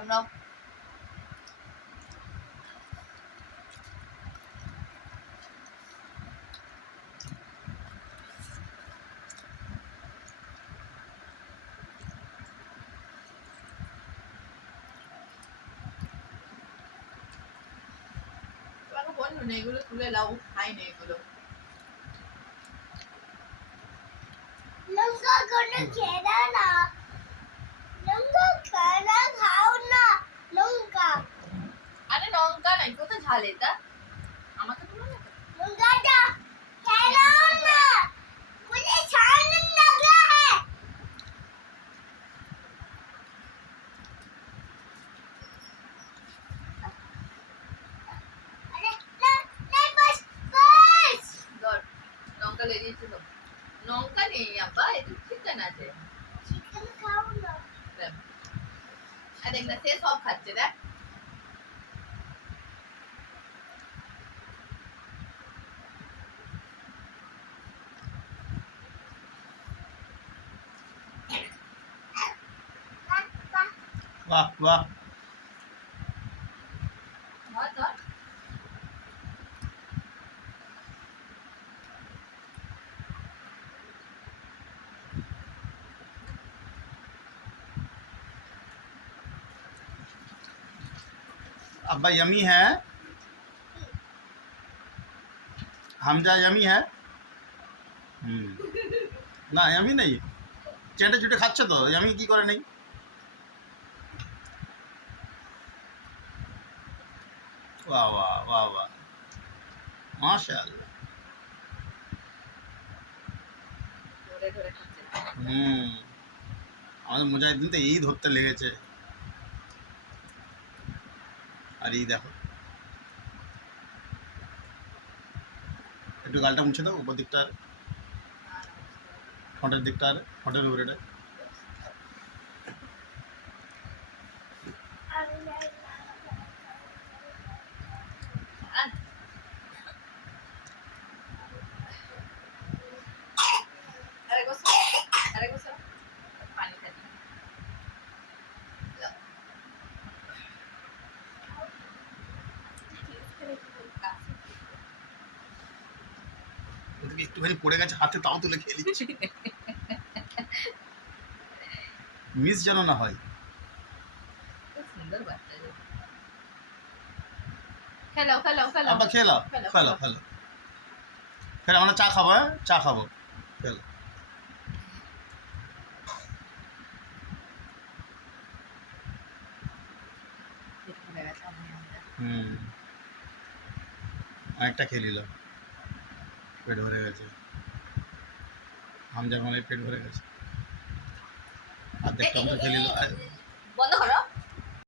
আমরা বলুন এগুলো তুলে লাও, খাই না এগুলো। লঙ্কা করে খেয়ে দাও না, লঙ্কা খানা খাও না, লঙ্কা। আরে লঙ্কা নাই, কত ঝাল এটা, আমাকে বলো না। লঙ্কাটা খেয়ে দাও না, মুঝে ঝাল लग रहा है। अरे नहीं बस बस ধর লঙ্কা লেগেছে তো, লঙ্কা নেই আপা, এটা চিকেন আছে। চিকেন খাও না। আর দেখ না, সে সব খাচ্ছে দেখ। वाह वाह ধর ধর अब्बा यमी है, हमजा यमी है। ना यमी नहीं, চেটে চুটে খাচ্ছে তো, यमी কি করে নেই। वाह वाह वाह वाह माशाल्लाह। ধরে ধরে খাচ্ছে। আমাদের মুজাহিদিন তো এই ধরতে লেগেছে। আর এই দেখো, একটু গালটা মুছে দাও, উপর দিকটা, ঠোঁটের দিকটা, আর ঠোঁটের উপরেটা। আরে গোসল, আরে গোসল, পানি খাচ্ছি। ওদিকে একটুখানি পড়ে গেছে হাতে, তাও তুলে খেয়ে নিচ্ছি, মিস যেন না হয়। খুব সুন্দর বাচ্চা। খেলাও খেলাও খেলাও, আব্বা খেলাও খেলাও খেলাও, ফের আমরা চা খাবো, হ্যাঁ চা খাবো, খেলো। অনেকটা খেয়ে নিল, পেট ভরে গেছে, হামজার মানে পেট ভরে গেছে, অর্ধেকটা আমরা খেয়ে নিল। বন্ধ করো।